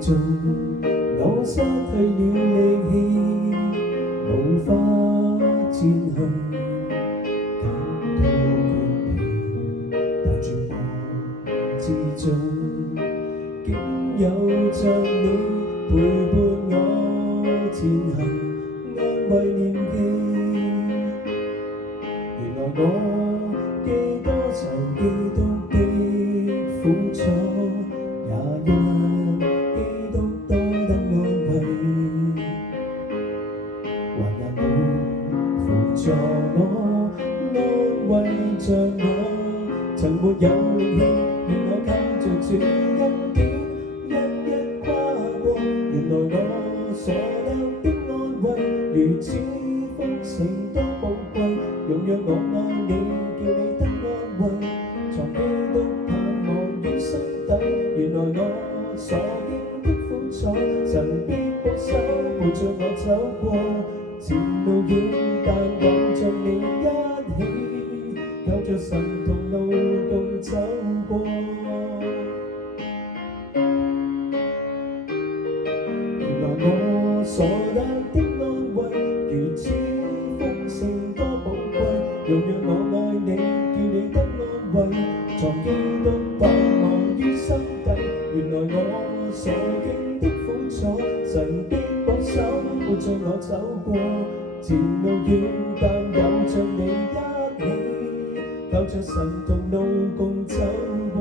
終，我失去了力氣，無法前行，感到倦疲，但絕望之中，竟有着你陪伴我前行，安慰念記。原來我幾多場基督的苦楚，也因基督多得安慰，還有你扶助我，安慰着我，曾沒有力氣，願我靠着主恩典一一跨過。原來我所得的安慰，如此豐盛多寶貴，容讓我愛你，叫你得安慰，藏基督盼望於心底。原來我所經的苦楚，神必保守，陪着我走過。前路遠，但有着你一起，靠着神同路共走過。原來我所得的安慰，如此豐盛多寶貴，容讓我愛你，叫你得安慰，藏基督盼望於心底。原來我所經的苦楚，神必保守，陪着我走過。前路遠，但有着你一起，靠着神同路共走過。